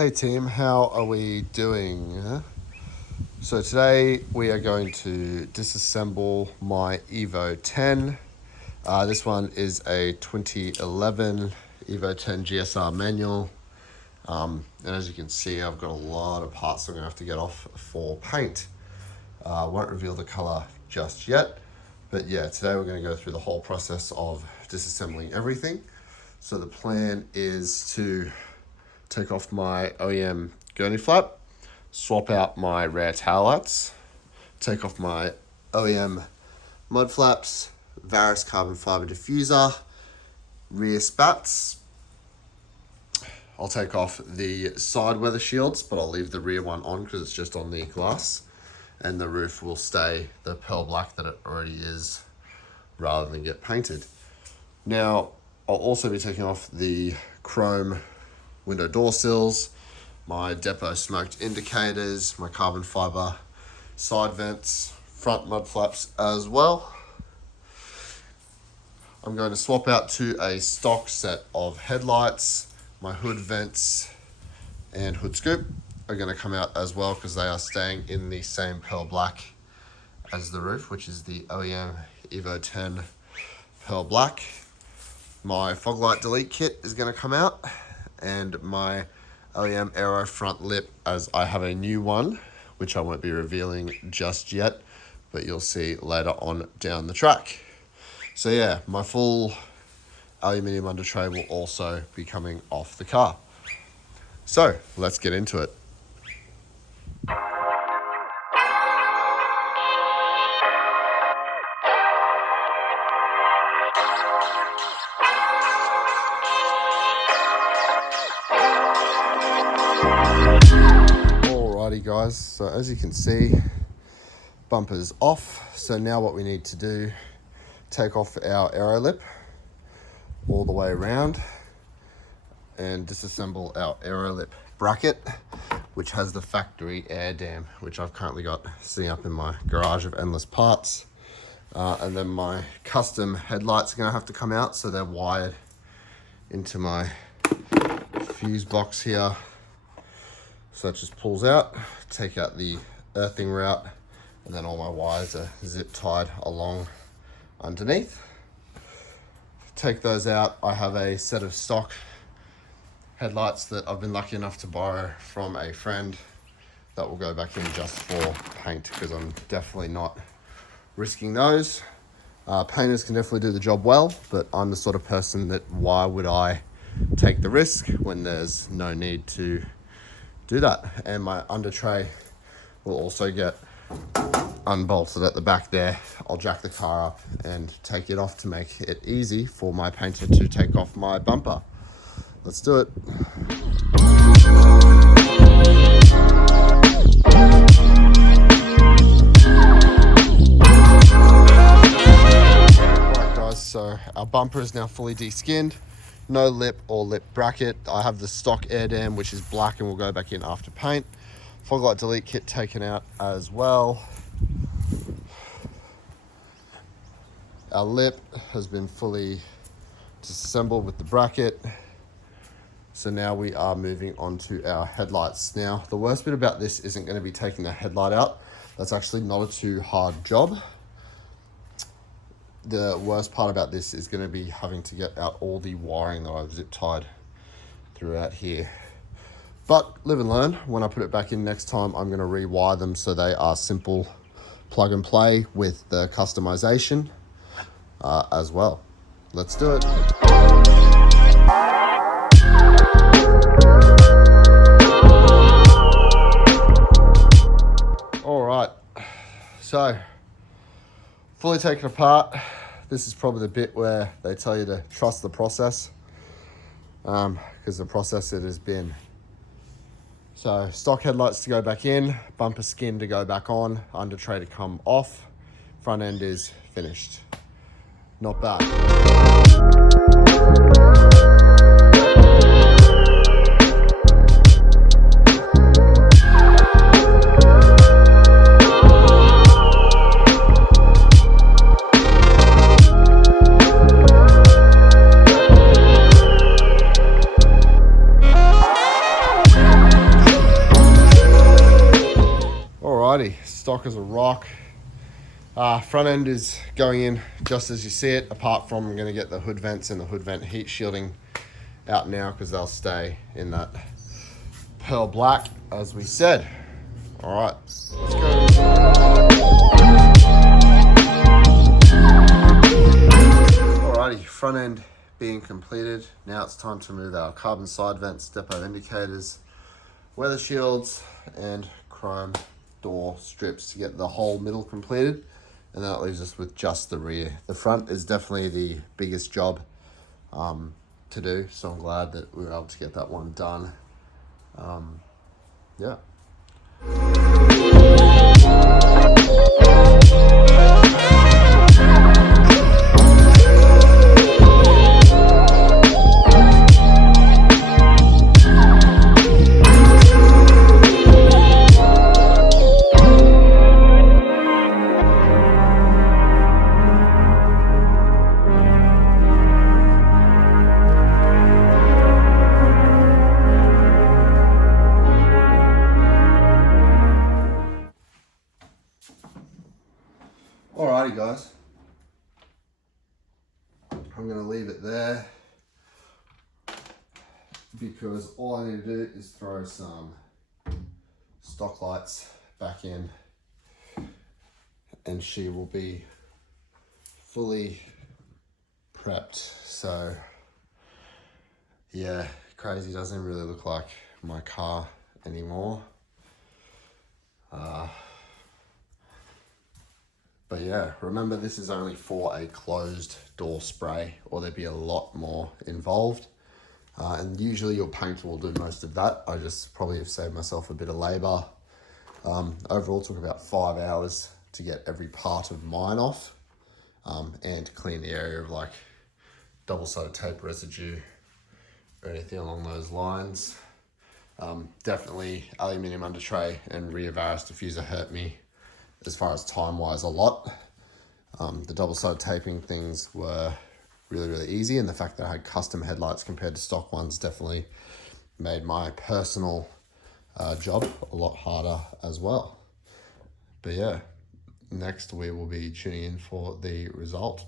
Hey team, how are we doing? So today we are going to disassemble my Evo 10. This one is a 2011 Evo 10 GSR manual. And as you can see, I've got a lot of parts I'm going to have to get off for paint. Won't reveal the color just yet. But yeah, today we're going to go through the whole process of disassembling everything. So the plan is to take off my OEM gurney flap, swap out my rear tail lights, take off my OEM mud flaps, Varus carbon fiber diffuser, rear spats. I'll take off the side weather shields, but I'll leave the rear one on because it's just on the glass, and the roof will stay the pearl black that it already is rather than get painted. Now, I'll also be taking off the chrome window door sills, my depot smoked indicators, my carbon fiber side vents, front mud flaps as well. I'm going to swap out to a stock set of headlights. My hood vents and hood scoop are going to come out as well because they are staying in the same pearl black as the roof, which is the OEM Evo 10 pearl black. My fog light delete kit is going to come out, and my OEM aero front lip, as I have a new one, which I won't be revealing just yet, but you'll see later on down the track. So yeah, my full aluminium under tray will also be coming off the car. So let's get into it. Alrighty guys, so as you can see, bumper's off. So now what we need to do, take off our aero lip all the way around and disassemble our aero lip bracket, which has the factory air dam, which I've currently got sitting up in my garage of endless parts. And then my custom headlights are going to have to come out, so they're wired into my fuse box here. So it just pulls out, take out the earthing route, and then all my wires are zip tied along underneath. Take those out. I have a set of stock headlights that I've been lucky enough to borrow from a friend that will go back in just for paint, because I'm definitely not risking those. Painters can definitely do the job well, but I'm the sort of person that why would I take the risk when there's no need to do that. And my under tray will also get unbolted at the back there. I'll jack the car up and take it off to make it easy for my painter to take off my bumper. Let's do it. Alright guys, so our bumper is now fully de-skinned. No lip or lip bracket. I have the stock air dam, which is black and will go back in after paint. Fog light delete kit taken out as well. Our lip has been fully disassembled with the bracket. So now we are moving on to our headlights. Now, the worst bit about this isn't going to be taking the headlight out. That's actually not a too hard job. The worst part about this is going to be having to get out all the wiring that I've zip tied throughout here. But live and learn. When I put it back in next time, I'm going to rewire them so they are simple plug and play with the customization as well. Let's do it. All right, so fully taken apart. This is probably the bit where they tell you to trust the process, because the process it has been. So stock headlights to go back in, bumper skin to go back on, under tray to come off, front end is finished. Not bad. stock as a rock. Front end is going in just as you see it, apart from I'm going to get the hood vents and the hood vent heat shielding out now because they'll stay in that pearl black as we said. All right, let's go. Alrighty, front end being completed. Now it's time to move our carbon side vents, depot indicators, weather shields, and chrome door strips to get the whole middle completed. And that leaves us with just the rear. The front is definitely the biggest job to do, so I'm glad that we were able to get that one done. Yeah. Alrighty guys, I'm going to leave it there because all I need to do is throw some stock lights back in and she will be fully prepped. So yeah, crazy, doesn't really look like my car anymore. But yeah, remember this is only for a closed door spray, or there'd be a lot more involved. And usually your painter will do most of that. I just probably have saved myself a bit of labor. Overall, it took about 5 hours to get every part of mine off and clean the area of like double-sided tape residue or anything along those lines. Definitely aluminium under tray and rear varus diffuser hurt me as far as time-wise a lot. The double-sided taping things were really easy, and the fact that I had custom headlights compared to stock ones definitely made my personal job a lot harder as well. But yeah, next we will be tuning in for the result.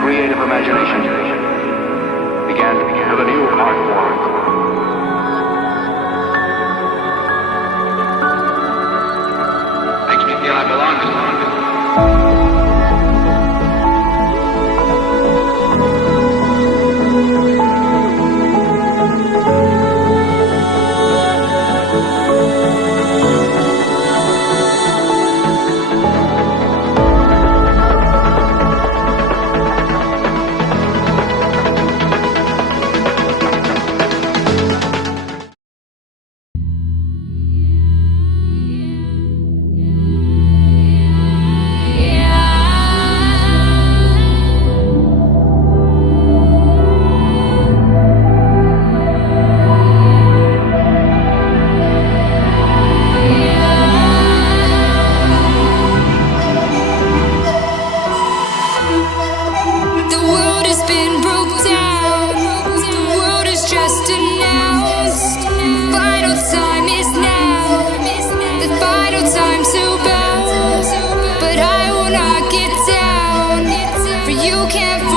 creative imagination began with a new art form. Makes me feel I belong to something. You can't